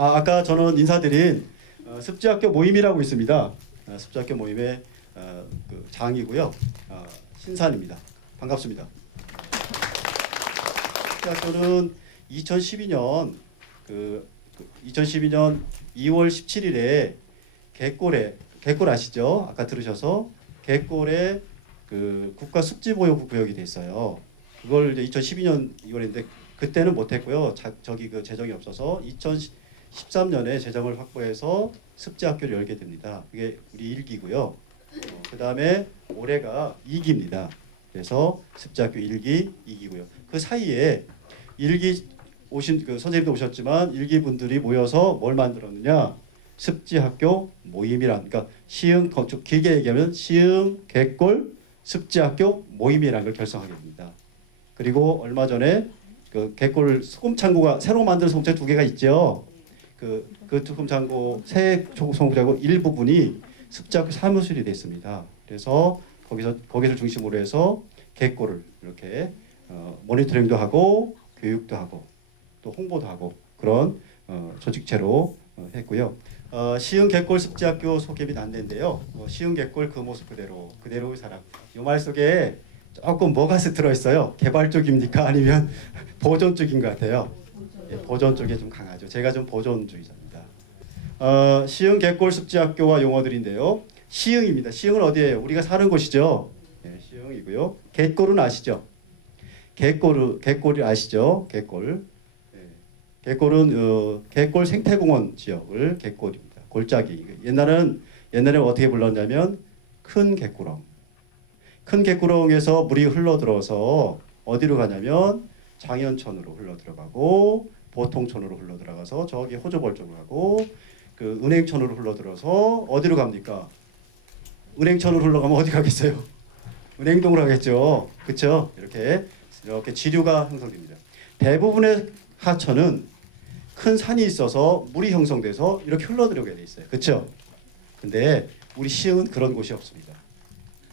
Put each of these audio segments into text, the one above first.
아, 아까 저는 인사드린 어, 습지학교 모임이라고 있습니다. 어, 습지학교 모임의 어, 그 장이고요. 어, 신산입니다. 반갑습니다. 습지학교는 2012년 그, 그 2012년 2월 17일에 개꼴에 개꼴 아시죠? 아까 들으셔서 개꼴에 그 국가 습지보호 구역이 됐어요. 그걸 이제 2012년 2월인데 그때는 못했고요. 자, 저기 그 재정이 없어서 2013년에 재정을 확보해서 습지학교를 열게 됩니다. 그게 우리 1기고요. 어, 그 다음에 올해가 2기입니다. 그래서 습지학교 1기, 2기고요. 그 사이에 1기 오신 그 선생님도 오셨지만 1기 분들이 모여서 뭘 만들었느냐? 습지학교 모임이란 그러니까 시흥 건축 길게 얘기하면 시흥 개골 습지학교 모임이라는 걸 결성하게 됩니다. 그리고 얼마 전에 그 개골 소금 창고가 새로 만든 창고 두 개가 있죠. 그그 소금 창고 새 소금 창고 일부분이 습지학교 사무실이 됐습니다. 그래서 거기서 거기를 중심으로 해서 개골을 이렇게 어, 모니터링도 하고 교육도 하고 또 홍보도 하고 그런 어, 조직체로 어, 했고요. 어, 시흥 개골 습지학교 소개 및 안내인데요. 어, 시흥 개골 그 모습 그대로 그대로의 사람. 이 말 속에 조금 뭐가 들어 있어요. 개발 쪽입니까 아니면 보존 쪽인 것 같아요. 예, 보존 쪽에 좀 강하죠. 제가 좀 보존주의자입니다. 어, 시흥 개골 습지학교와 용어들인데요. 시흥입니다. 시흥은 어디예요? 우리가 사는 곳이죠. 예, 시흥이고요. 개골은 아시죠? 개골을 개골이 아시죠? 개골. 예. 개골은 어, 개골 생태공원 지역을 개골입니다. 골짜기. 옛날에는 옛날에 어떻게 불렀냐면 큰 개구렁. 큰 개구렁에서 물이 흘러 들어서 어디로 가냐면 장현천으로 흘러 들어가고 보통천으로 흘러 들어가서 저기 호조벌 쪽으로 가고 그 은행천으로 흘러 들어서 어디로 갑니까? 은행천으로 흘러가면 어디 가겠어요? 은행동으로 가겠죠. 그렇죠? 이렇게 이렇게 지류가 형성됩니다. 대부분의 하천은 큰 산이 있어서 물이 형성돼서 이렇게 흘러들어가게 돼 있어요. 그렇죠? 근데 우리 시흥은 그런 곳이 없습니다.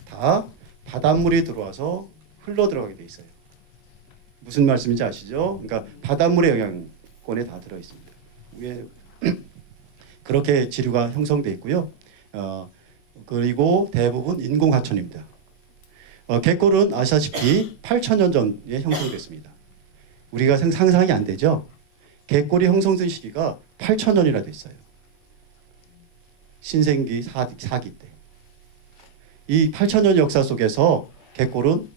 다 바닷물이 들어와서 흘러 들어가게 돼 있어요. 무슨 말씀인지 아시죠? 그러니까 바닷물의 영향 권에 다 들어 있습니다. 이게 그렇게 지류가 형성돼 있고요. 어, 그리고 대부분 인공 하천입니다. 어, 개골은 아시다시피 8천년 전에 형성됐습니다. 우리가 상- 상상이 안 되죠? 개골이 형성된 시기가 8천년이나 됐어요. 신생기 4, 4기 때. 이 8천년 역사 속에서 개골은 그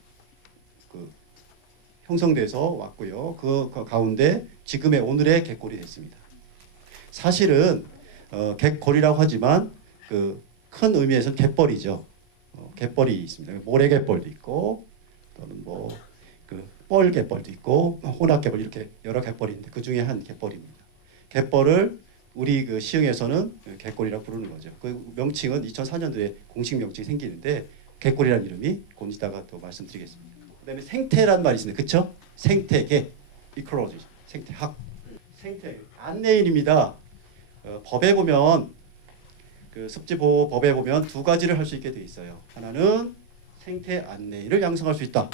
형성돼서 왔고요. 그, 그 가운데 지금의 오늘의 개골이 됐습니다. 사실은 어, 개골이라고 하지만 그 큰 의미에서는 갯벌이죠. 어, 갯벌이 있습니다. 모래갯벌도 있고 또는 뭐그 뻘갯벌도 있고 혼합갯벌 이렇게 여러 갯벌이 있는데 그 중에 한 갯벌입니다. 갯벌을 우리 그 시흥에서는 갯골이라고 부르는 거죠. 그 명칭은 2004년도에 공식 명칭이 생기는데 갯골이라는 이름이 곧 이따가 또 말씀드리겠습니다. 그다음에 생태란 말이 있습니다. 그렇죠? 생태계, 이콜로지, 생태학, 생태 안내인입니다. 어, 법에 보면 그 습지보호법에 보면 두 가지를 할 수 있게 돼 있어요. 하나는 생태 안내인을 양성할 수 있다.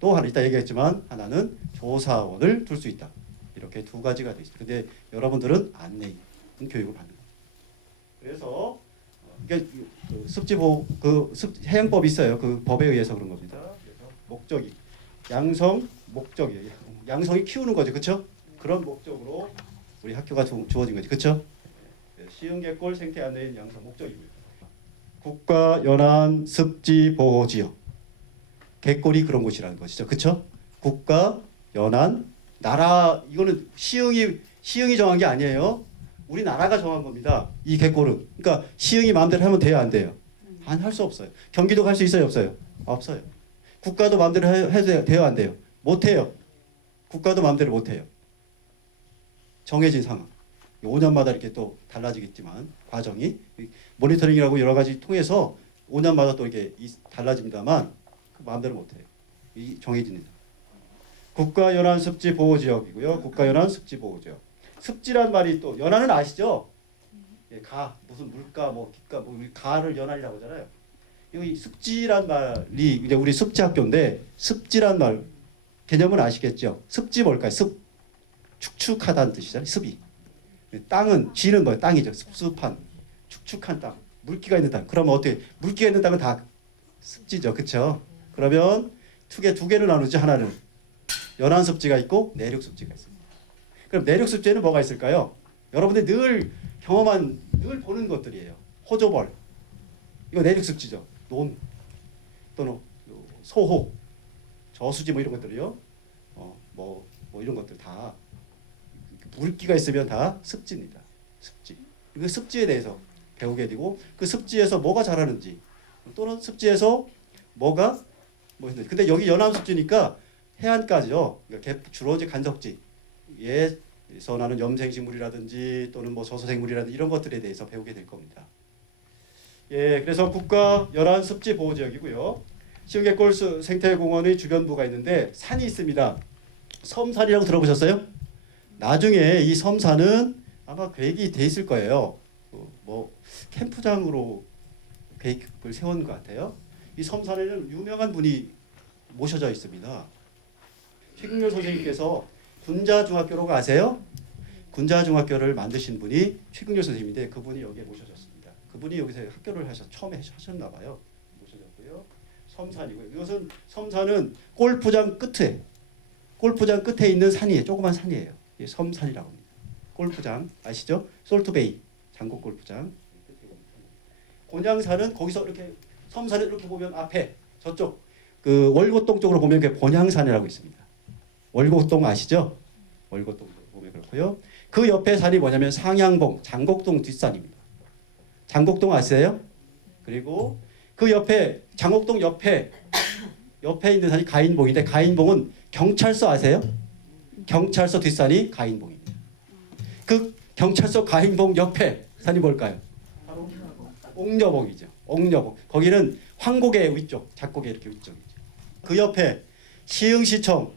또 하나 이따 얘기했지만 하나는 조사원을 둘 수 있다. 이렇게 두 가지가 돼 있습니다. 근데 여러분들은 안내인 교육을 받는 거예요. 그래서 어, 이게 그 습지보 그 습, 해양법이 있어요. 그 법에 의해서 그런 겁니다. 목적이 양성 목적이에요. 양성이 키우는 거죠, 그렇죠? 그런 목적으로 우리 학교가 주, 주어진 거죠, 그렇죠? 시흥 개골 생태 안내인 양성 목적이고요. 국가 연안 습지 보호 지역. 개골이 그런 곳이라는 것이죠. 그렇죠? 국가 연안 나라 이거는 시흥이 시흥이 정한 게 아니에요. 우리 나라가 정한 겁니다. 이 개골은. 그러니까 시흥이 마음대로 하면 돼요, 안 돼요? 안 할 수 없어요. 경기도 갈 수 있어요, 없어요? 없어요. 국가도 마음대로 해- 해도 돼요, 안 돼요? 못 해요. 국가도 마음대로 못 해요. 정해진 상황. 5년마다 이렇게 또 달라지겠지만 과정이 모니터링이라고 여러 가지 통해서 5년마다 또 이렇게 이- 달라집니다만 그 마음대로 못 해요. 이 정해집니다. 국가 연안 습지 보호 지역이고요. 국가 연안 습지 보호 지역. 습지란 말이 또 연안은 아시죠? 예, 가 무슨 물가 뭐 기가 뭐 가를 연안이라고 하잖아요. 이 습지란 말이 이제 우리 습지 학교인데 습지란 말 개념은 아시겠죠? 습지 뭘까요? 습 축축하다는 뜻이잖아요. 습이 땅은 지는 뭐예요? 땅이죠. 습습한 축축한 땅, 물기가 있는 땅. 그러면 어떻게? 물기가 있는 땅은 다 습지죠, 그렇죠? 그러면 두개 두 개로 나누지 하나는 연안 습지가 있고 내륙 습지가 있습니다. 그럼 내륙 습지에는 뭐가 있을까요? 여러분들이 늘 경험한 늘 보는 것들이에요. 호조벌 이거 내륙 습지죠. 논 또는 소호 저수지 뭐 이런 것들이요. 어뭐 뭐 이런 것들 다 물기가 있으면 다 습지입니다. 습지. 그 습지에 대해서 배우게 되고 그 습지에서 뭐가 자라는지 또는 습지에서 뭐가 뭐. 근데 여기 연암 습지니까 해안가죠. 그러니까 개- 주로 이제 간석지에서 나는 염생식물이라든지 또는 뭐 저소생물이라든지 이런 것들에 대해서 배우게 될 겁니다. 예, 그래서 국가 열한 습지 보호 지역이고요. 시흥개골 수- 생태공원의 주변부가 있는데 산이 있습니다. 섬산이라고 들어보셨어요? 나중에 이 섬산은 아마 계획이 돼 있을 거예요. 어, 뭐 캠프장으로 계획을 세운 것 같아요. 이 섬산에는 유명한 분이 모셔져 있습니다. 최국렬 선생님께서 군자중학교로 아세요? 군자중학교를 만드신 분이 최국렬 선생님인데 그분이 여기에 모셔졌습니다. 그분이 여기서 학교를 하셔 처음에 하셨나 봐요. 모셔졌고요. 섬산이고요. 이것은 섬산은 골프장 끝에 골프장 끝에 있는 산이에요. 조그만 산이에요. 이 섬산이라고 합니다. 골프장 아시죠? 솔트베이 장곡 골프장. 곤양산은 거기서 이렇게 섬산을 이렇게 보면 앞에 저쪽 그 월곶동 쪽으로 보면 그 본향산이라고 있습니다. 월곶동 아시죠? 월곶동 보면 그렇고요. 그 옆에 산이 뭐냐면 상향봉 장곡동 뒷산입니다. 장곡동 아세요? 그리고 그 옆에 장곡동 옆에 옆에 있는 산이 가인봉인데 가인봉은 경찰서 아세요? 경찰서 뒷산이 가인봉입니다. 그 경찰서 가인봉 옆에 산이 뭘까요? 옥녀봉이죠. 옥녀봉. 거기는 황곡의 위쪽, 작곡의 이렇게 위쪽이죠. 그 옆에 시흥시청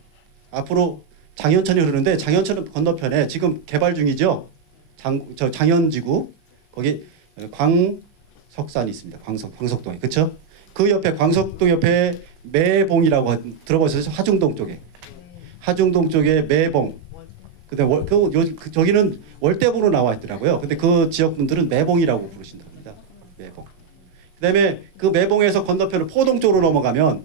앞으로 장현천이 흐르는데 장현천 건너편에 지금 개발 중이죠. 장, 저 장현지구 거기 광석산이 있습니다. 광석 광석동에 그렇죠? 그 옆에 광석동 옆에 매봉이라고 하- 들어보셨어요? 하중동 쪽에 하중동 쪽에 매봉. 근데 월, 그, 요, 그 저기는 월대봉으로 나와 있더라고요. 근데 그 지역 분들은 매봉이라고 부르신답니다. 매봉. 그다음에 그 매봉에서 건너편을 포동 쪽으로 넘어가면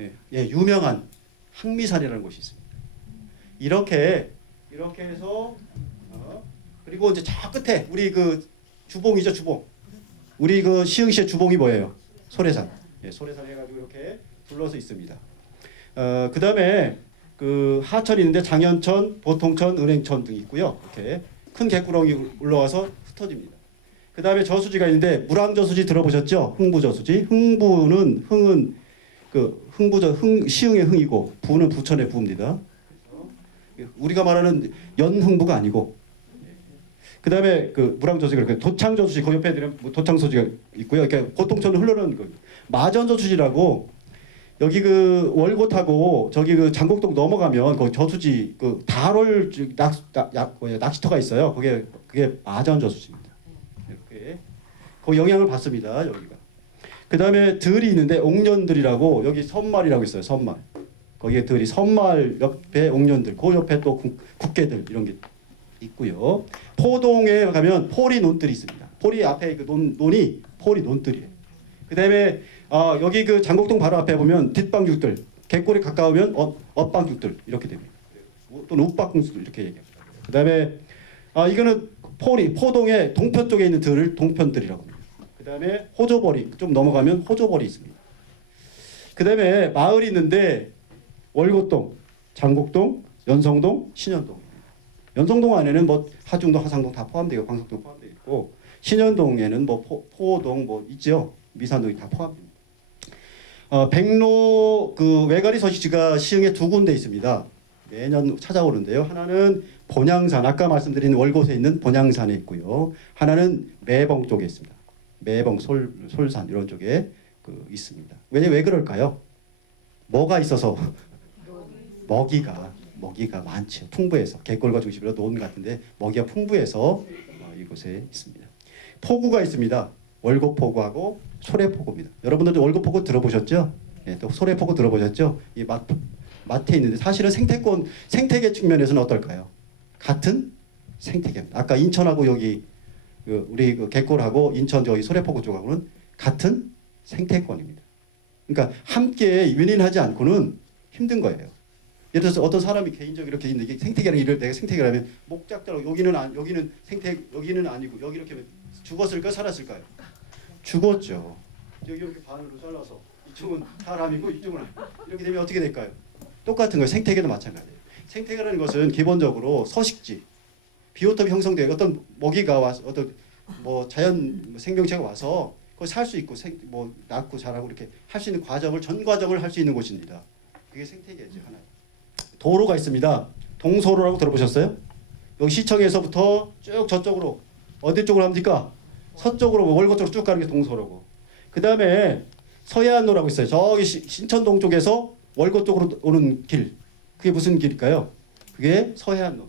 예, 예, 유명한 항미산이라는 곳이 있습니다. 이렇게 이렇게 해서 어, 그리고 이제 저 끝에 우리 그 주봉이죠 주봉. 우리 그 시흥시의 주봉이 뭐예요? 소래산. 예, 소래산 해가지고 이렇게 둘러서 있습니다. 어, 그 다음에 그 하천이 있는데 장현천, 보통천, 은행천 등이 있고요. 이렇게 큰 개구렁이 올라와서 흩어집니다. 그 다음에 저수지가 있는데 물왕저수지 들어보셨죠? 흥부저수지. 흥부는 흥은 그 흥부저 흥 시흥의 흥이고 부는 부천의 부입니다. 우리가 말하는 연흥부가 아니고 그 다음에 그 물왕저수지 그렇게 도창 저수지 그 옆에 들은 뭐 도창저수지가 있고요. 이렇게 보통천을 흐르는 그 마전 저수지라고 여기 그 월곶하고 저기 그 장곡동 넘어가면 그 저수지 그 낚, 뭐야, 낚시터가 있어요. 그게 그게 마전 저수지입니다. 이렇게 그 영향을 받습니다. 여기가. 그 다음에 들이 있는데 옥년들이라고 여기 선말이라고 있어요. 선말. 거기에 들이 선말 옆에 옥년들, 그 옆에 또 국, 국계들 이런 게 있고요. 포동에 가면 포리 논들이 있습니다. 포리 앞에 그 논, 논이 포리 논들이에요. 그 다음에 아, 여기 그 장곡동 바로 앞에 보면 뒷방죽들, 갯골에 가까우면 엇, 엇방죽들 이렇게 됩니다. 또는 웃방죽들 이렇게 얘기합니다. 그 다음에 아, 이거는 포리, 포동의 동편 쪽에 있는 들을 동편들이라고 합니다. 그 다음에 호조벌이, 좀 넘어가면 호조벌이 있습니다. 그 다음에 마을이 있는데 월곶동, 장곡동, 연성동, 신현동. 연성동 안에는 뭐 하중동, 하상동 다 포함되고 광석동 포함되어 있고 신현동에는 뭐 포, 포동 뭐 있죠. 미산동이 다 포함됩니다. 어, 백로 그 외가리 서식지가 시흥에 두 군데 있습니다. 매년 찾아오는데요. 하나는 본양산 아까 말씀드린 월곶에 있는 본양산에 있고요. 하나는 매봉 쪽에 있습니다. 매봉 솔 솔산 이런 쪽에 그 있습니다. 왜왜 그럴까요? 뭐가 있어서 먹이가 먹이가 많죠. 풍부해서 갯골과 중심으로 논 같은데 먹이가 풍부해서 어, 이곳에 있습니다. 포구가 있습니다. 월곶포구하고 소래포구입니다. 여러분들도 월곶포구 들어보셨죠? 예, 또 소래포구 들어보셨죠? 이 맛, 맛에 있는데 사실은 생태권 생태계 측면에서는 어떨까요? 같은 생태계입니다. 아까 인천하고 여기 그 우리 그 갯골하고 인천 저기 소래포구 쪽하고는 같은 생태권입니다. 그러니까 함께 윈윈하지 않고는 힘든 거예요. 예를 들어서 어떤 사람이 개인적으로 이렇게 있는 게 생태계를 이를 내가 생태계라면 목작대로 여기는 안, 여기는 생태 여기는 아니고 여기 이렇게 죽었을까 살았을까요? 죽었죠. 여기 이렇게 반으로 잘라서 이쪽은 사람이고 이쪽은. 이렇게 되면 어떻게 될까요? 똑같은 거예요. 생태계도 마찬가지예요. 생태계라는 것은 기본적으로 서식지, 비오톱이 형성되고 어떤 먹이가 와서 어떤 뭐 자연 생명체가 와서 거기 살수 있고 생, 뭐 낳고 자라고 이렇게 할 수 있는 과정을 전 과정을 할 수 있는 곳입니다. 그게 생태계죠 하나. 도로가 있습니다. 동서로라고 들어보셨어요? 여기 시청에서부터 쭉 저쪽으로 어디 쪽으로 합니까? 서쪽으로 월거 쪽으로 쭉 가는 게 동서로고. 그 다음에 서해안로라고 있어요. 저기 시- 신천동 쪽에서 월거 쪽으로 오는 길. 그게 무슨 길일까요? 그게 서해안로.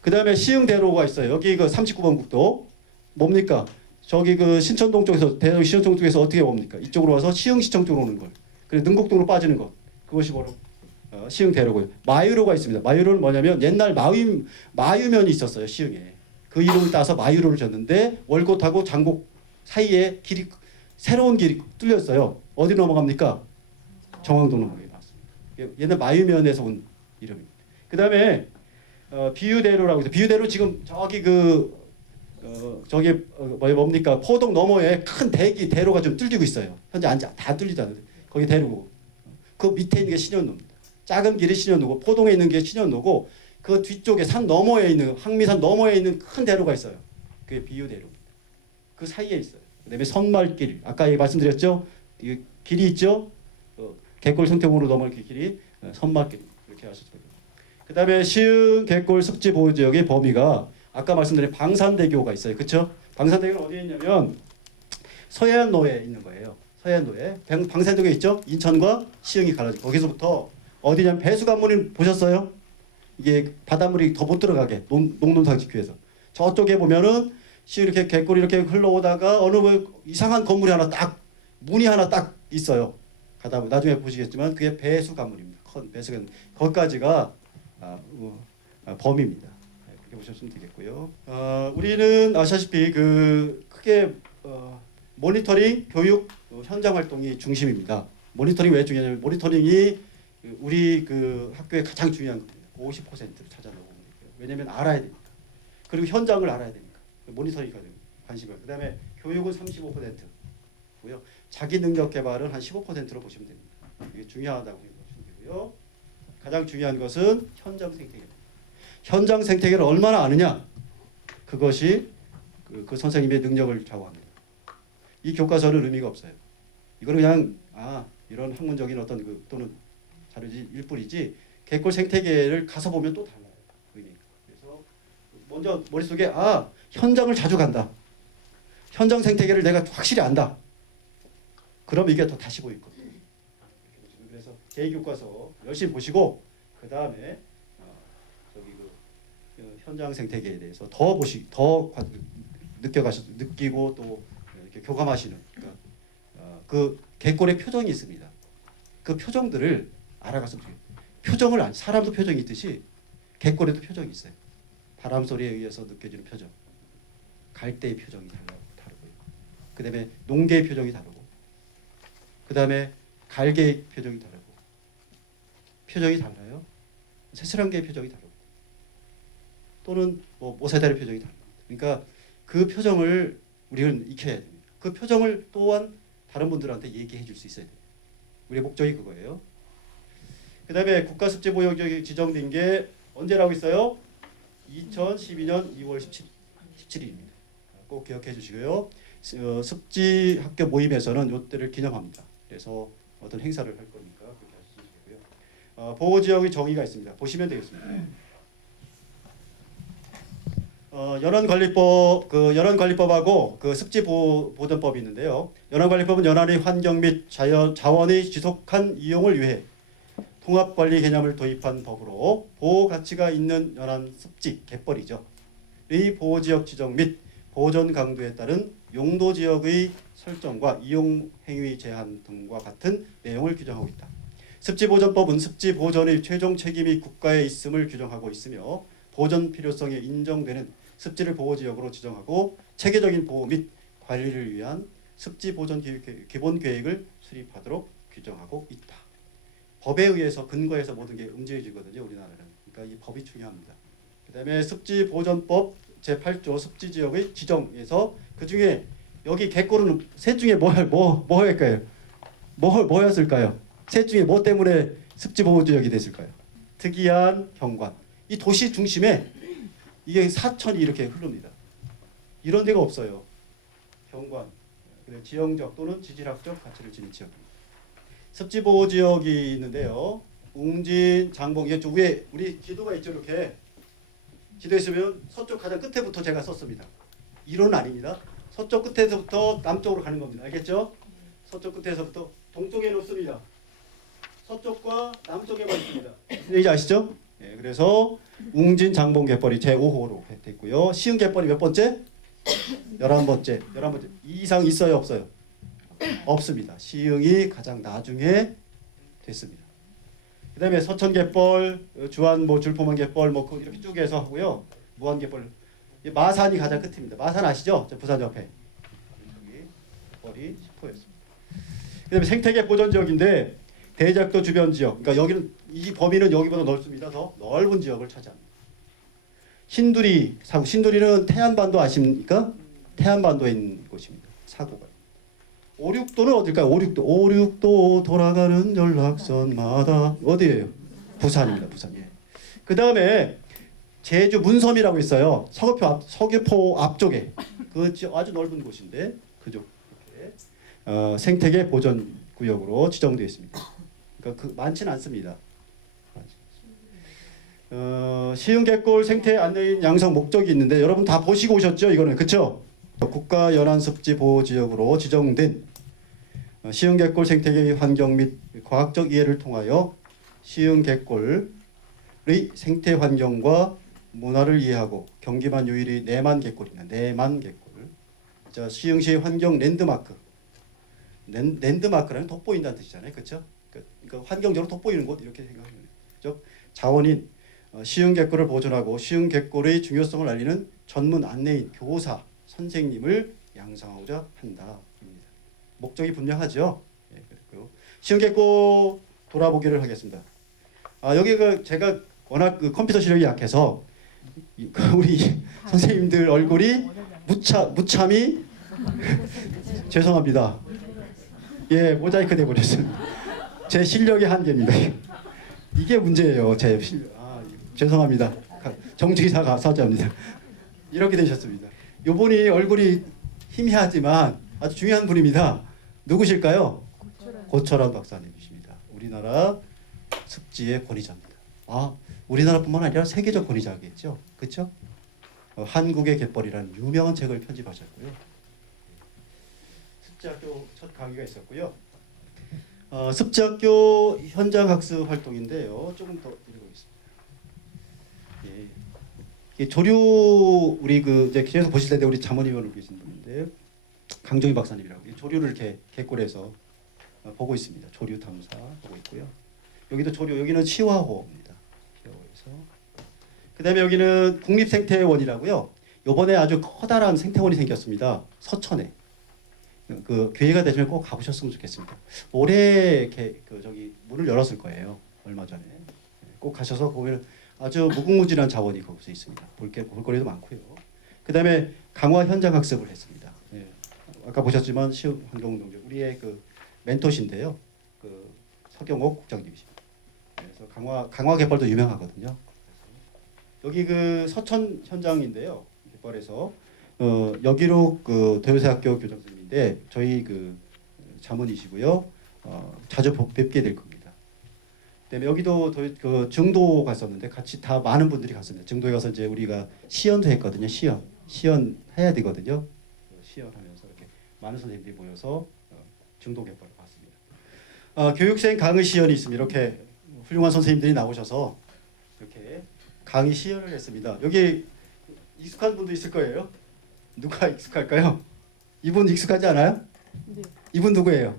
그 다음에 시흥대로가 있어요. 여기 그 39번 국도 뭡니까? 저기 그 신천동 쪽에서 대전 신천동 쪽에서 어떻게 옵니까? 이쪽으로 와서 시흥시청 쪽으로 오는 걸. 그리고 능곡동으로 빠지는 것. 그것이 바로 어, 시흥 대로고요. 마유로가 있습니다. 마유로는 뭐냐면 옛날 마유 마유면이 있었어요. 시흥에. 그 이름을 따서 마유로를 졌는데 월곶하고 장곡 사이에 길이 새로운 길이 뚫렸어요. 어디 넘어갑니까? 넘어가게 나왔습니다. 옛날 마유면에서 온 이름입니다. 그 다음에 어, 비유대로라고 해서 비유대로 지금 저기 그 어, 저기 어, 뭐 뭡니까 포동 너머에 큰 대기 대로가 좀 뚫리고 있어요. 현재 안 다 뚫리잖아요. 거기 대로고 그 밑에 있는 게 신현로입니다. 작은 길이 신현로고 포동에 있는 게 신현로고 그 뒤쪽에 산 너머에 있는 항미산 너머에 있는 큰 대로가 있어요. 그게 비유대로입니다. 그 사이에 있어요. 그다음에 선말길 아까 말씀드렸죠. 이 길이 있죠. 어, 갯골 성태공으로 넘어갈 그 길이 어, 선말길 이렇게 하셨어요. 그다음에 시흥 갯골 습지 보호 지역의 범위가 아까 말씀드린 방산대교가 있어요. 그렇죠? 방산대교는 어디에 있냐면 서해안로에 있는 거예요. 서해안로에 방- 방산대교 있죠? 인천과 시흥이 갈라져 거기서부터 어디냐면 배수관문을 보셨어요? 이게 바닷물이 더 못 들어가게 농- 농림상 지区에서 저쪽에 보면은 시흥 이렇게 갯골이 이렇게 흘러오다가 어느 뭐 이상한 건물이 하나 딱 문이 하나 딱 있어요. 가다 보면 나중에 보시겠지만 그게 배수관문입니다. 큰 배수관 거기까지가 아, 어, 아, 범위입니다. 네, 그렇게 보셨으면 되겠고요. 어, 우리는 아시다시피 그 크게 어, 모니터링, 교육, 어, 현장 활동이 중심입니다. 모니터링 왜 중요하냐면 모니터링이 그 우리 그 학교의 가장 중요한 겁니다. 50%를 찾아내고 있고요. 왜냐하면 알아야 되니까. 그리고 현장을 알아야 되니까. 모니터링이 가장 관심이. 그다음에 교육은 35%고요. 자기 능력 개발은 한 15%로 보시면 됩니다. 이게 중요하다고 보시면 되고요. 가장 중요한 것은 현장 생태계. 현장 생태계를 얼마나 아느냐 그것이 그, 그 선생님의 능력을 좌우합니다. 이 교과서는 의미가 없어요. 이거는 그냥 아 이런 학문적인 어떤 그 또는 자료일 뿐이지 개골 생태계를 가서 보면 또 달라요. 그래서 먼저 머릿속에 아 현장을 자주 간다. 현장 생태계를 내가 확실히 안다. 그럼 이게 더 다시 보이거든요. 그래서 제2교과서 열심히 보시고 그 다음에 어, 저기 그, 그 현장 생태계에 대해서 더 보시 더 관- 느껴가셔 느끼고 또 이렇게 교감하시는 그러니까 어, 그 개꼴의 표정이 있습니다. 그 표정들을 알아가서 표정을 안 사람도 표정이 있듯이 개꼴에도 표정이 있어요. 바람 소리에 의해서 느껴지는 표정, 갈대의 표정이 달라 다르고요. 그 다음에 농개의 표정이 다르고, 그 다음에 갈개의 표정이 다르고, 표정이 달라요. 새스랑개의 표정이 다르고, 또는 뭐 모세달의 표정이 다릅니다. 그러니까 그 표정을 우리는 익혀야 됩니다. 그 표정을 또한 다른 분들한테 얘기해 줄 수 있어야 돼요. 우리의 목적이 그거예요. 그 다음에 국가습지보역이 지정된 게 언제라고 있어요? 2012년 2월 17, 17일입니다. 꼭 기억해 주시고요. 어, 습지 학교 모임에서는 이때를 기념합니다. 그래서 어떤 행사를 할 거니까 그렇게 하시면 되고요. 어, 보호 지역의 정의가 있습니다. 보시면 되겠습니다. 어, 연안관리법 그 연안관리법하고 그 습지 보전법이 있는데요. 연안관리법은 연안의 환경 및 자연 자원의 지속한 이용을 위해 통합관리 개념을 도입한 법으로 보호 가치가 있는 연안 습지 갯벌이죠. 의 보호 지역 지정 및 보존 강도에 따른 용도 지역의 설정과 이용 행위 제한 등과 같은 내용을 규정하고 있다. 습지 보전법은 습지 보존의 최종 책임이 국가에 있음을 규정하고 있으며 보존 필요성이 인정되는 습지를 보호 지역으로 지정하고 체계적인 보호 및 관리를 위한 습지 기획- 기본 계획을 수립하도록 규정하고 있다. 법에 의해서 근거해서 모든 게 움직여지거든요. 우리나라는. 그러니까 이 법이 중요합니다. 그다음에 습지 보존법 제8조 습지 지역의 지정에서 그 중에 여기 개꼴은 셋 중에 뭐뭐 뭐일까요? 뭐 뭐였을까요? 셋 중에 뭐 때문에 습지 보호 지역이 됐을까요? 특이한 경관. 이 도시 중심에 이게 사천이 이렇게 흐릅니다. 이런 데가 없어요. 경관. 지형적 또는 지질학적 가치를 지닌 지역입니다. 습지 보호 지역이 있는데요. 웅진, 장봉 이쪽 위에 우리 지도가 있죠 이렇게 지도에 있으면 서쪽 가장 끝에부터 제가 썼습니다. 이론은 아닙니다. 서쪽 끝에서부터 남쪽으로 가는 겁니다. 알겠죠? 서쪽 끝에서부터 동쪽에는 없습니다. 서쪽과 남쪽에만 있습니다. 얘기인지 아시죠? 네, 그래서 웅진 장봉 갯벌이 제 5호로 됐고요. 시흥 갯벌이 몇 번째? 11번째. 11번째. 이 이상 있어요, 없어요? 없습니다. 시흥이 가장 나중에 됐습니다. 그 다음에 서천 갯벌, 주안 뭐 줄포만 갯벌 뭐그 이렇게 쭉 해서 하고요. 무안 갯벌. 이 마산이 가장 끝입니다. 마산 아시죠? 저 부산 옆에. 여기 갯벌이 10호였습니다. 그 다음에 생태계 보전 지역인데 대작도 주변 지역. 그러니까 여기는 이 범위는 여기보다 넓습니다. 더 넓은 지역을 차지합니다. 신두리 사고 신두리는 태안반도 아십니까? 태안반도에 있는 곳입니다. 사고가. 오륙도는 어딜까요? 오륙도 오륙도 돌아가는 연락선마다 어디예요? 부산입니다. 부산. 예. 그 다음에 제주 문섬이라고 있어요. 서귀포 앞 서귀포 앞쪽에 그 지- 아주 넓은 곳인데 이렇게 어, 생태계 보전 구역으로 지정되어 있습니다. 그러니까 그 많지는 않습니다. 어, 시흥개골 생태 안내인 양성 목적이 있는데 여러분 다 보시고 오셨죠? 이거는 그렇죠? 국가 연안습지 보호 지역으로 지정된 어, 시흥개골 생태계 환경 및 과학적 이해를 통하여 시흥개골의 생태 환경과 문화를 이해하고 경기만 유일의 내만 개골입니다. 내만 개골. 자 시흥시 환경 랜드마크. 랜, 랜드마크라는 돋보인다는 뜻이잖아요, 그렇죠? 그러니까 환경적으로 돋보이는 곳 이렇게 생각하면 돼요. 즉 자원인 어, 시흥 갯골을 보존하고 시흥 갯골의 중요성을 알리는 전문 안내인, 교사, 선생님을 양성하고자 한다. 목적이 분명하죠. 예, 갯골 돌아보기를 하겠습니다. 아 여기 그 제가 워낙 그 컴퓨터 시력이 약해서 이- 그 우리 선생님들 얼굴이 무차 무참히 죄송합니다. 예 모자이크 돼 버렸어요. 제 실력의 한계입니다. 이게 문제예요. 제 실력. 아, 죄송합니다. 가- 정치기사 가 사죄합니다. 이렇게 되셨습니다. 요분이 얼굴이 희미하지만 아주 중요한 분입니다. 누구실까요? 고철환 박사님이십니다. 우리나라 습지의 권위자입니다. 아, 우리나라뿐만 아니라 세계적 권위자겠죠. 그렇죠? 어, 한국의 갯벌이라는 유명한 책을 편집하셨고요. 습지학교 첫 강의가 있었고요. 어, 습지학교 현장 학습 활동인데요. 조금 더 읽어보겠습니다. 예. 이 조류 우리 그 이제 길에서 보실 텐데 우리 자문위원으로 계신 분인데 강정희 박사님이라고 이 조류를 이렇게 어, 보고 있습니다. 조류 탐사 보고 있고요. 여기도 조류 여기는 시화호입니다. 시화호에서 그다음에 여기는 국립생태원이라고요. 요번에 아주 커다란 생태원이 생겼습니다. 서천에 그 기회가 되시면 꼭 가보셨으면 좋겠습니다. 올해 이렇게 그 저기 문을 열었을 거예요. 얼마 전에 꼭 가셔서 보면 아주 무궁무진한 자원이 거기서 있습니다. 볼게 볼거리도 많고요. 그다음에 강화 현장 학습을 했습니다. 예. 아까 보셨지만 시흥 환경운동장 우리의 그 멘토신데요. 그 서경옥 국장님이십니다. 그래서 강화 강화 갯벌도 유명하거든요. 여기 그 서천 현장인데요. 갯벌에서 어, 여기로 그 도요새학교 교장 선생님인데 저희 그 자문이시고요. 어, 자주 보- 뵙게 될 겁니다. 그다음에 여기도 도, 그 증도 갔었는데 같이 다 많은 분들이 갔습니다. 증도에 가서 이제 우리가 시연도 했거든요. 시연 시연 해야 되거든요. 시연하면서 이렇게 많은 선생님들이 모여서 어, 증도 갯벌을 봤습니다. 어, 교육생 강의 시연이 있습니다. 이렇게 훌륭한 선생님들이 나오셔서 이렇게 강의 시연을 했습니다. 여기 익숙한 분도 있을 거예요. 누가 익숙할까요? 이분 익숙하지 않아요? 네. 이분 누구예요?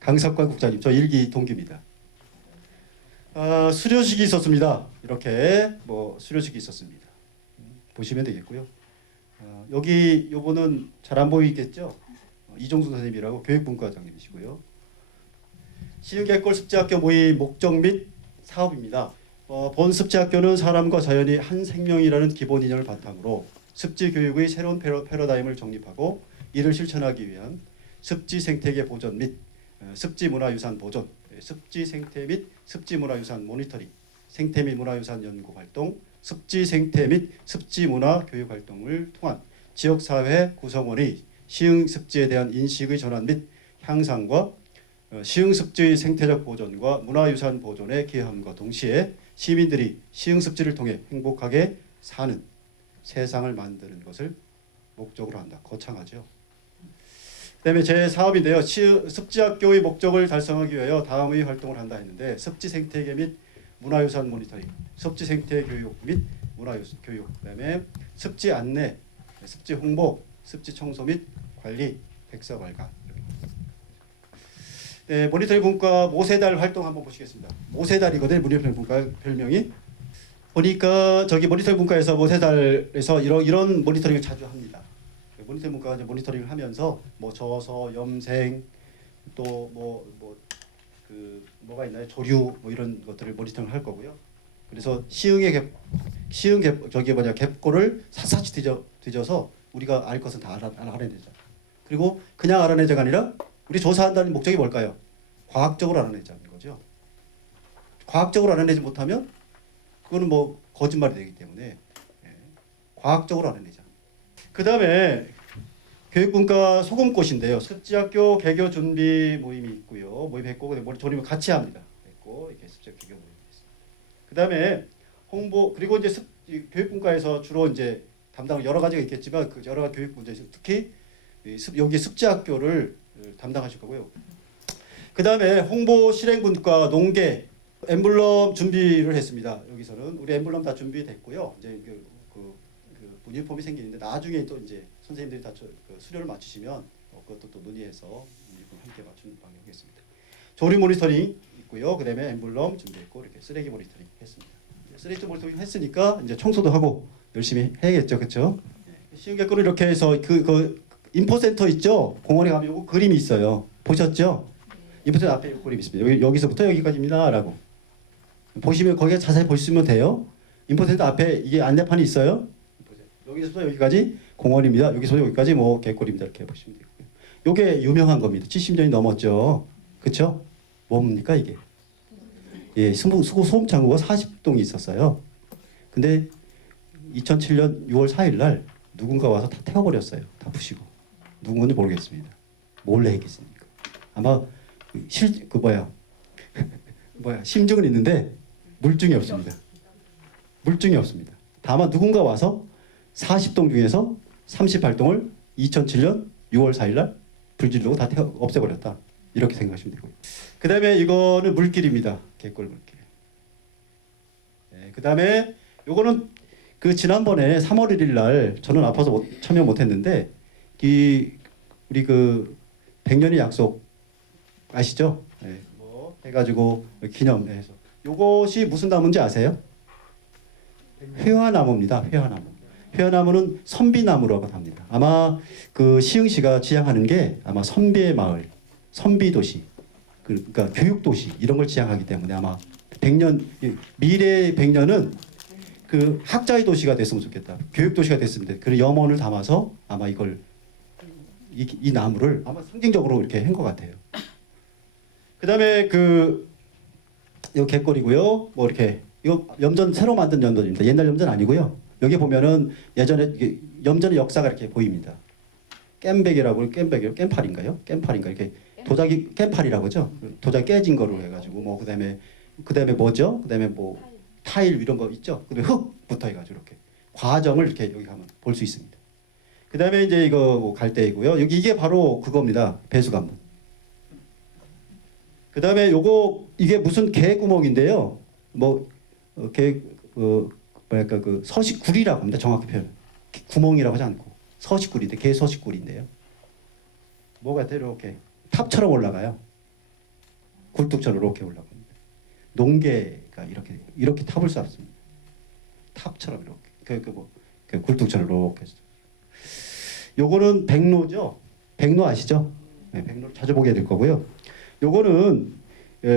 강석관 국장님. 저 일기 동기입니다. 아, 수료식이 있었습니다. 이렇게 뭐 수료식이 있었습니다. 음, 보시면 되겠고요. 아, 여기 요거는 잘 안 보이겠죠? 어, 이종수 선생님이라고 교육분과장님이시고요. 시흥개골 습지학교 모임 목적 및 사업입니다. 어, 본 습지학교는 사람과 자연이 한 생명이라는 기본 이념을 바탕으로 습지 교육의 새로운 패러, 패러다임을 정립하고 이를 실천하기 위한 습지 생태계 보존 및 어, 습지 문화유산 보존, 예, 습지 생태 및 습지 문화유산 모니터링, 생태 및 문화유산 연구 활동, 습지 생태 및 습지 문화 교육 활동을 통한 지역 사회 구성원의 시흥 습지에 대한 인식의 전환 및 향상과 어, 시흥 습지의 생태적 보존과 문화유산 보존에 기여함과 동시에 시민들이 시흥 습지를 통해 행복하게 사는 세상을 만드는 것을 목적으로 한다. 거창하죠. 그다음에 제 사업인데요. 시- 습지학교의 목적을 달성하기 위하여 다음의 활동을 한다 했는데 습지 생태계 및 문화유산 모니터링, 습지 생태 교육 및 문화유산 교육, 그다음에 습지 안내, 습지 홍보, 습지 청소 및 관리, 백서 발간. 네, 모니터링 분과 모세달 활동 한번 보시겠습니다. 모세달이거든요. 모니터링 분과 별명이. 보니까 저기 모니터링 분과에서 모세달에서 이런 이런 모니터링을 자주 합니다. 모니터링 분과가 이제 모니터링을 하면서 뭐 저서, 염생, 또 뭐 뭐 그 뭐가 있나요? 조류 뭐 이런 것들을 모니터링 할 거고요. 그래서 시흥의 갭, 시흥 갭 저기 뭐냐 갭골을 샅샅이 뒤져 뒤져서 우리가 알 것은 다 알아, 알아내자. 그리고 그냥 알아내자가 아니라 우리 조사한다는 목적이 뭘까요? 과학적으로 알아내자는 거죠. 과학적으로 알아내지 못하면 그거는 뭐 거짓말이 되기 때문에 예, 과학적으로 알아내자. 그 다음에 교육분과 소금꽃인데요. 습지학교 개교 준비 모임이 있고요. 모임했고 모임 조림을 같이 합니다. 했고 이렇게 습지학 개교 모임이 있습니다. 그 다음에 홍보 그리고 이제 습, 이 교육분과에서 주로 이제 담당 여러 가지가 있겠지만 그 여러 가지 교육 문제 특히 여기 습지학교를 담당하실 거고요. 그 다음에 홍보 실행분과 농계 엠블럼 준비를 했습니다. 여기서는 우리 엠블럼 다 준비됐고요. 이제 그, 그, 그 유니폼이 생기는데 나중에 또 이제 선생님들이 다 저, 그 수료를 맞추시면 어, 그것도 또 논의해서 유니폼 함께 맞추는 방향 하겠습니다. 조리 모니터링 있고요. 그 다음에 엠블럼 준비했고 이렇게 쓰레기 모니터링 했습니다. 쓰레기 모니터링 했으니까 이제 청소도 하고 열심히 해야겠죠, 그렇죠? 쉬운 개꿀을 이렇게 해서 그, 그 인포센터 있죠? 공원에 가면 요거 그림이 있어요. 보셨죠? 인포센터 앞에 요 그림이 있습니다. 여기, 여기서부터 여기까지입니다 라고 보시면 거기에 자세히 보시면 돼요. 인포센터 앞에 이게 안내판이 있어요. 여기서부터 여기까지 공원입니다. 여기서부터 여기까지 뭐 개꿀입니다. 이렇게 보시면 되고요. 요게 유명한 겁니다. 70년이 넘었죠. 그렇죠? 뭡니까 이게? 예, 수고 소음 창고가 40동이 있었어요. 근데 2007년 6월 4일 날 누군가 와서 다 태워버렸어요. 다 부시고. 누군지 모르겠습니다. 몰래 했겠습니까? 아마 그실그 뭐야 뭐야 심증은 있는데 물증이 없습니다. 물증이 없습니다. 다만 누군가 와서 40동 중에서 38동을 2007년 6월 4일 날 불질르고 다 태워 없애버렸다. 이렇게 생각하시면 되고요. 그 다음에 이거는 물길입니다. 개꿀 물길. 네, 그 다음에 요거는 그 지난번에 3월 1일 날 저는 아파서 못, 참여 못했는데 이 우리 그 백년의 약속 아시죠? 네, 뭐 해가지고 기념해서 요것이 무슨 나무인지 아세요? 회화나무입니다. 회화나무. 회화나무는 선비나무라고 합니다. 아마 그 시흥시가 지향하는 게 아마 선비의 마을, 선비 도시, 그러니까 교육 도시 이런 걸 지향하기 때문에 아마 100년 미래 100년은 그 학자의 도시가 됐으면 좋겠다. 교육 도시가 됐으면 좋겠다. 그런 염원을 담아서 아마 이걸 이, 이 나무를 아마 상징적으로 이렇게 한 것 같아요. 그다음에 그 이거 갯걸이고요. 뭐 이렇게 이거 염전 새로 만든 염전입니다. 옛날 염전 아니고요. 여기 보면은 예전에 염전의 역사가 이렇게 보입니다. 깸백이라고 깸백이요. 깸팔인가요? 깸팔인가 이렇게 도자기 깸팔이라고 하죠. 도자기 깨진 거로 해가지고 뭐 그다음에 그다음에 뭐죠? 그다음에 뭐 타일 이런 거 있죠. 그다음에 흙부터 해가지고 이렇게 과정을 이렇게 여기 가면 볼 수 있습니다. 그 다음에 이제 이거 뭐 갈대이고요. 여기 이게 바로 그겁니다. 배수관문. 그 다음에 요거 이게 무슨 개 구멍인데요. 뭐개 어, 뭐랄까 그 서식구리라고 합니다. 정확히 표현. 구멍이라고 하지 않고 서식구리인데 개 서식구리인데요. 뭐가 이렇게 탑처럼 올라가요. 굴뚝처럼 이렇게 올라갑니다. 그러니까 이렇게 이렇게 탑을 쌓습니다. 탑처럼 이렇게 그뭐 그 굴뚝처럼 이렇게. 요거는 백로죠. 백로 아시죠? 네, 백로 자주 보게 될 거고요. 요거는 에,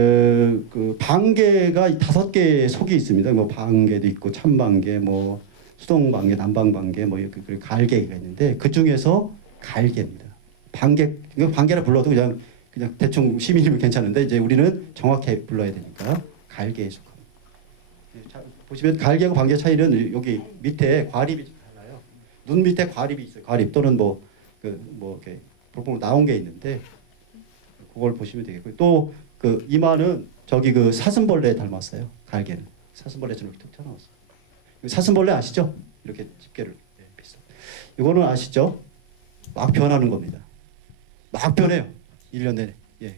그 방개가 다섯 개의 속이 있습니다. 뭐 방개도 있고 참방개, 뭐 수동방개, 난방방개, 뭐 이렇게 그리고 갈개가 있는데 그 중에서 갈개입니다. 방개 이거 방개라 불러도 그냥 그냥 대충 시민이면 괜찮은데 이제 우리는 정확히 불러야 되니까 갈개에 속합니다. 네, 자, 보시면 갈개하고 방개 차이는 여기 밑에 과립이. 눈 밑에 과립이 있어요. 과립 또는 뭐 그 뭐 이렇게 볼품으로 나온 게 있는데 그걸 보시면 되겠고요. 또그 이마는 저기 그 사슴벌레 닮았어요. 갈개는 사슴벌레처럼 이렇게 툭 튀어나왔어요. 사슴벌레 아시죠? 이렇게 집게를 네, 비슷. 이거는 아시죠? 막 변하는 겁니다. 막 변해요. 1년 내내. 예.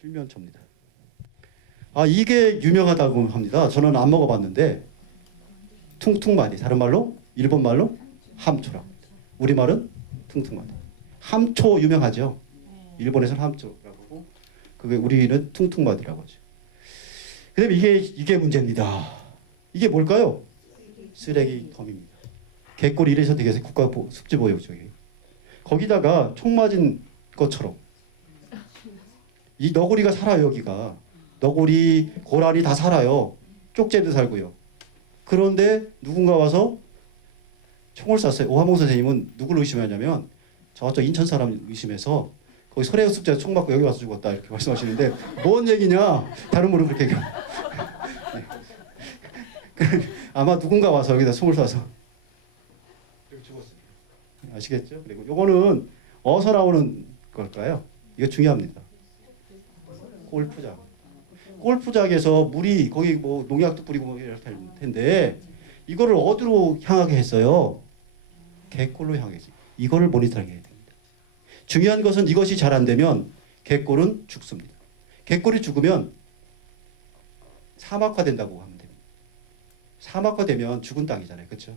필면초입니다. 아 이게 유명하다고 합니다. 저는 안 먹어봤는데 퉁퉁마디 다른 말로 일본 말로 함초라고 합니다. 우리 말은 퉁퉁마디. 함초 유명하죠. 일본에서는 함초라고 하고 그게 우리는 퉁퉁마디라고 하죠. 그다음에 이게 이게 문제입니다. 이게 뭘까요? 쓰레기 덤입니다. 개꼴 이래서 되겠어요. 국가 보- 숙지 보육 쪽에 거기다가 총 맞은 것처럼 이 너구리가 살아요 여기가 너구리 고라니 다 살아요 쪽제도 살고요 그런데 누군가 와서 총을 쐈어요 오하몽 선생님은 누구를 의심하냐면 저쪽 인천 사람 의심해서 거기 소래역 습자 총 맞고 여기 와서 죽었다 이렇게 말씀하시는데 뭔 얘기냐 다른 분은 그렇게 얘기해요. 네. 아마 누군가 와서 여기다 총을 쏴서 아시겠죠? 그리고 요거는 어디서 나오는 걸까요? 이거 중요합니다. 골프장. 골프장에서 물이 거기 뭐 농약도 뿌리고 할 텐데 이거를 어디로 향하게 했어요? 개골로 향해서 이거를 모니터링 해야 됩니다. 중요한 것은 이것이 잘 안 되면 개골은 죽습니다. 개골이 죽으면 사막화 된다고 하면 됩니다. 사막화 되면 죽은 땅이잖아요, 그렇죠?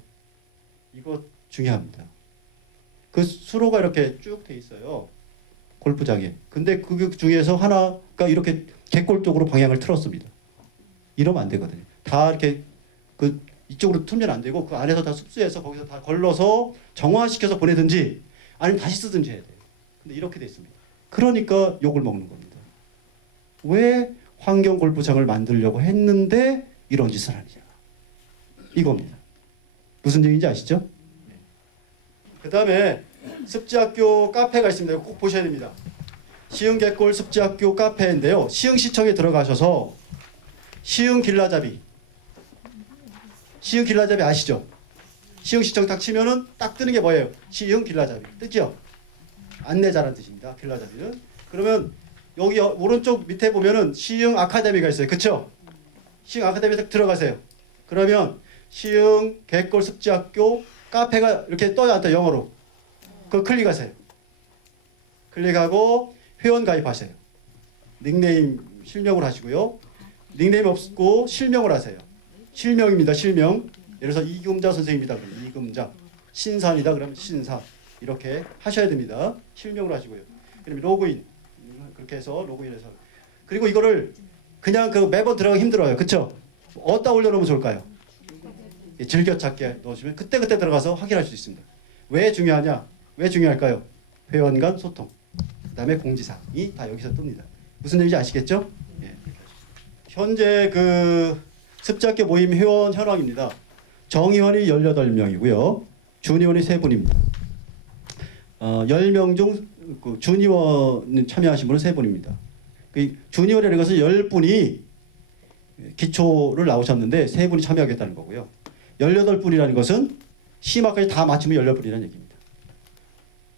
이거 중요합니다. 그 수로가 이렇게 쭉 돼 있어요. 골프장에. 근데 그 중에서 하나가 이렇게 객골 쪽으로 방향을 틀었습니다. 이러면 안 되거든요. 다 이렇게 그 이쪽으로 틀면 안 되고 그 안에서 다 습수해서 거기서 다 걸러서 정화시켜서 보내든지 아니면 다시 쓰든지 해야 돼요. 근데 이렇게 됐습니다. 그러니까 욕을 먹는 겁니다. 왜 환경 골프장을 만들려고 했는데 이런 짓을 하느냐. 이겁니다. 무슨 얘기인지 아시죠? 그 다음에 습지학교 카페가 있습니다. 꼭 보셔야 됩니다. 시흥개골 습지학교 카페인데요. 시흥시청에 들어가셔서 시흥 길라잡이 시흥 길라잡이 아시죠? 시흥시청 딱 치면은 딱 뜨는 게 뭐예요? 시흥 길라잡이 뜨죠? 안내자란 뜻입니다. 길라잡이는 그러면 여기 어- 오른쪽 밑에 보면은 시흥 아카데미가 있어요. 그렇죠? 시흥 아카데미 딱 들어가세요. 그러면 시흥 개골 습지학교 카페가 이렇게 떠요 안 떠요 영어로 그 클릭하세요 클릭하고 회원 가입하세요. 닉네임 실명을 하시고요. 닉네임 없고 실명을 하세요. 실명입니다 실명. 예를 들어서 이금자 그러면 이금자. 신산이다. 그러면 신사. 이렇게 하셔야 됩니다. 실명을 하시고요. 그럼 로그인. 그렇게 해서 로그인해서. 그리고 이거를 그냥 그 매번 들어가기 힘들어요. 그쵸? 어디다 올려놓으면 좋을까요? 예, 즐겨찾기에 넣으시면 그때그때 들어가서 확인할 수 있습니다. 왜 중요하냐? 왜 중요할까요? 회원 간 소통, 그 다음에 공지사항이 다 여기서 뜹니다. 무슨 얘기인지 아시겠죠? 예. 현재 그 습작교 모임 회원 현황입니다. 정의원이 18명이고요. 준의원이 3분입니다. 어, 10명 중 그 준의원 참여하신 분은 3분입니다. 그 준의원이라는 것은 10분이 기초를 나오셨는데 3분이 참여하겠다는 거고요. 18분이라는 것은 시마까지 다 맞추면 18분이라는 얘기입니다.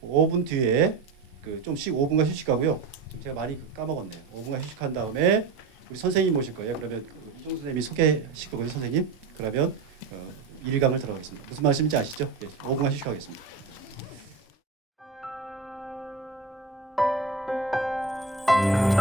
5분 뒤에 그 좀 쉬, 5분간 휴식하고요. 좀 제가 많이 까먹었네요. 5분간 휴식한 다음에 우리 선생님 모실 거예요. 그러면 그 이종 선생님이 소개하실 거거든요, 선생님. 그러면 어, 일강을 들어가겠습니다. 무슨 말씀인지 아시죠? 예, 5분간 휴식하겠습니다. 음.